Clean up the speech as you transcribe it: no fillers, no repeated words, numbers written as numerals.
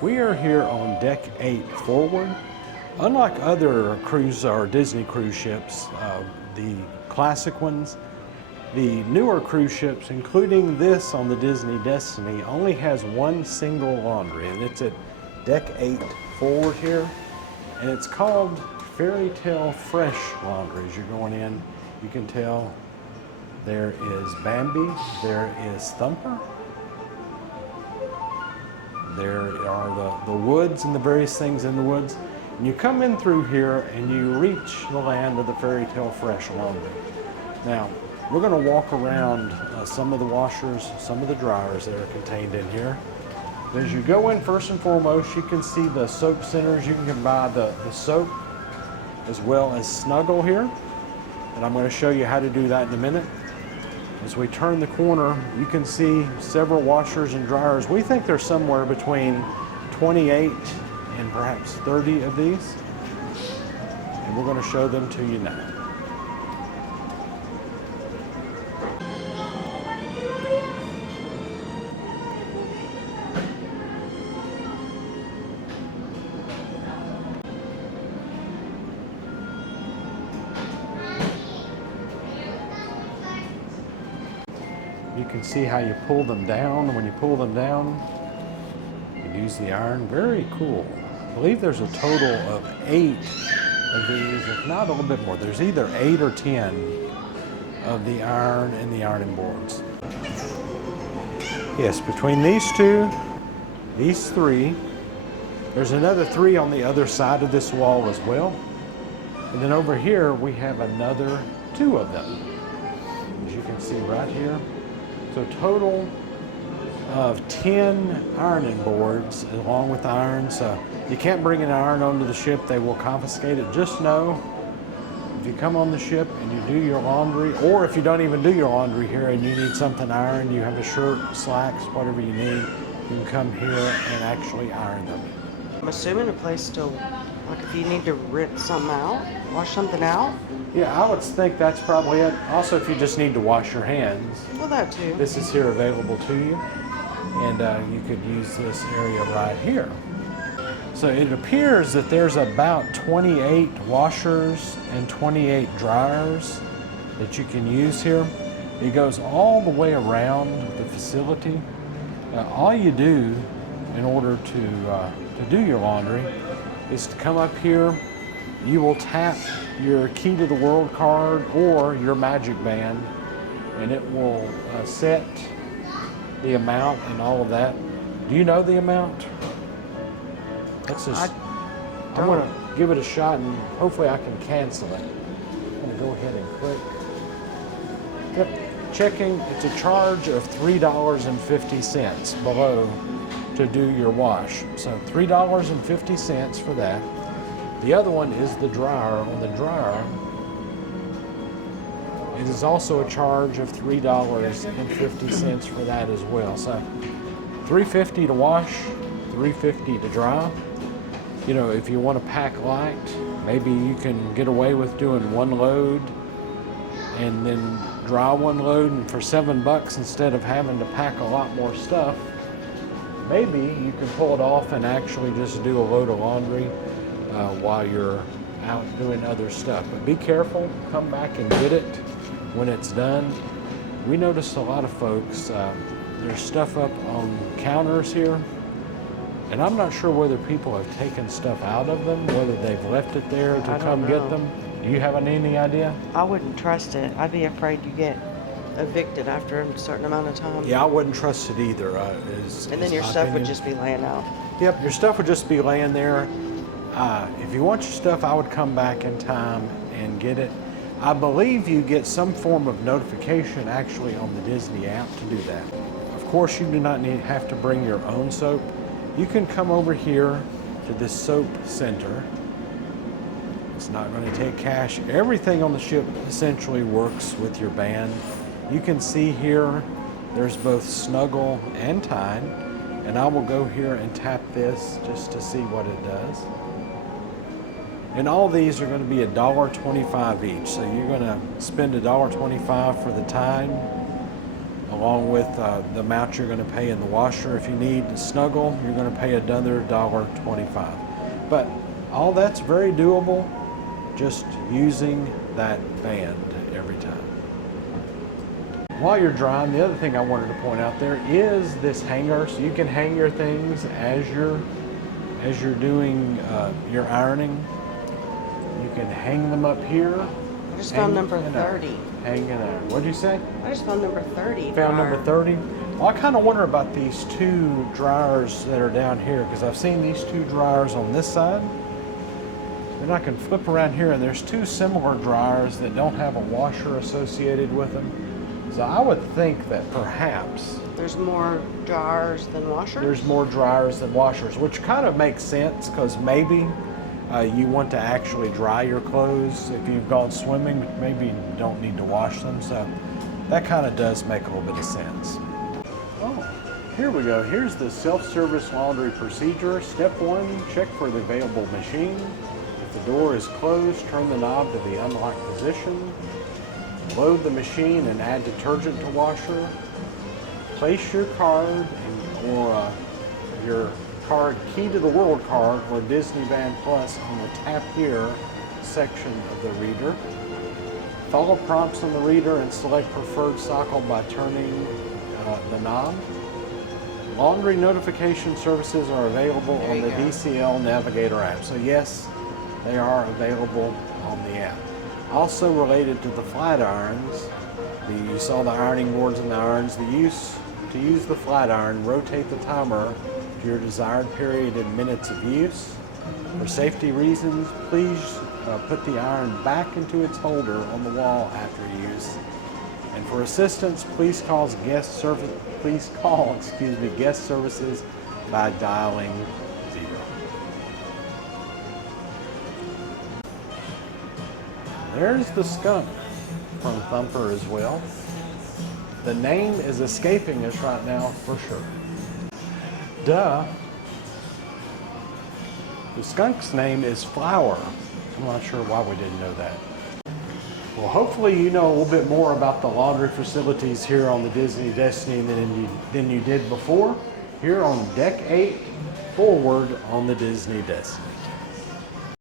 We are here on deck 8 forward. Unlike other cruise or Disney cruise ships, the classic ones, the newer cruise ships, including this on the Disney Destiny, only has one single laundry, and it's at deck 8 forward here, and it's called Fairytale Fresh Laundry. As you're going in, you can tell there is Bambi, there is Thumper, there are the woods and the various things in the woods. And you come in through here and you reach the land of the Fairytale Fresh Laundry. Now, we're going to walk around some of the washers, some of the dryers that are contained in here. As you go in, first and foremost, you can see the soap centers. You can buy the soap as well as Snuggle here. And I'm going to show you how to do that in a minute. As we turn the corner, you can see several washers and dryers. We think there's somewhere between 28 and perhaps 30 of these. And we're going to show them to you now. You can see how you pull them down. When you pull them down, you use the iron. Very cool. I believe there's a total of 8 of these, if not a little bit more. There's either 8 or 10 of the iron and the ironing boards. Yes, between these two, these 3, there's another 3 on the other side of this wall as well. And then over here, we have another 2 of them, as you can see right here. So total of 10 ironing boards along with irons. You can't bring an iron onto the ship, they will confiscate it. Just know, if you come on the ship and you do your laundry, or if you don't even do your laundry here and you need something ironed, you have a shirt, slacks, whatever you need, you can come here and actually iron them. I'm assuming a place to, like if you need to rinse something out, wash something out? Yeah, I would think that's probably it. Also, if you just need to wash your hands. Well, that too. This is here available to you. And you could use this area right here. So it appears that there's about 28 washers and 28 dryers that you can use here. It goes all the way around the facility. All you do in order to do your laundry is to come up here. You will tap your Key to the World card or your Magic Band, and it will set the amount and all of that. Do you know the amount? Let's just, I'm going to give it a shot and hopefully I can cancel it. I'm going to go ahead and click. Yep, checking, it's a charge of $3.50 below to do your wash. So $3.50 for that. The other one is the dryer. On the dryer, it is also a charge of $3.50 for that as well. So $3.50 to wash, $3.50 to dry. You know, if you want to pack light, maybe you can get away with doing one load and then dry one load, and for $7 instead of having to pack a lot more stuff, maybe you can pull it off and actually just do a load of laundry while you're out doing other stuff. But be careful, come back and get it when it's done. We notice a lot of folks, there's stuff up on counters here, and I'm not sure whether people have taken stuff out of them, whether they've left it there to come get them. Do you have any idea? I wouldn't trust it. I'd be afraid you get evicted after a certain amount of time. Yeah, I wouldn't trust it either. And then your stuff would just be laying out. Yep, your stuff would just be laying there. If you want your stuff, I would come back in time and get it. I believe you get some form of notification actually on the Disney app to do that. Of course, you do not have to bring your own soap. You can come over here to this soap center. It's not going to take cash. Everything on the ship essentially works with your band. You can see here, there's both Snuggle and Tide. And I will go here and tap this just to see what it does. And all these are going to be $1.25 each. So you're going to spend $1.25 for the Tide, along with the amount you're going to pay in the washer. If you need to snuggle, you're going to pay another $1.25. But all that's very doable, just using that band every time. While you're drying, the other thing I wanted to point out there is this hanger, so you can hang your things as you're doing your ironing. You can hang them up here. I just found number 30. Hanging up. What'd you say? I just found number 30. Found number 30? Well, I kind of wonder about these two dryers that are down here, because I've seen these two dryers on this side. Then I can flip around here, and there's two similar dryers that don't have a washer associated with them. So I would think that perhaps there's more dryers than washers? There's more dryers than washers, which kind of makes sense, because maybe you want to actually dry your clothes. If you've gone swimming, maybe you don't need to wash them. So that kind of does make a little bit of sense. Oh, here we go. Here's the self-service laundry procedure. Step 1, check for the available machine. If the door is closed, turn the knob to the unlocked position. Load the machine and add detergent to washer. Place your card or your card Key to the World card or Disney Band Plus on the Tap Here section of the reader. Follow prompts on the reader and select preferred cycle by turning the knob. Laundry notification services are available on the DCL Navigator app. So yes, they are available on the app. Also related to the flat irons, you saw the ironing boards and the irons. To use the flat iron, rotate the timer to your desired period in minutes of use. For safety reasons, please put the iron back into its holder on the wall after use. And for assistance, please call guest services by dialing 0. There's the skunk from Thumper as well. The name is escaping us right now for sure. Duh. The skunk's name is Flower. I'm not sure why we didn't know that. Well, hopefully you know a little bit more about the laundry facilities here on the Disney Destiny than you did before. Here on Deck 8, forward on the Disney Destiny.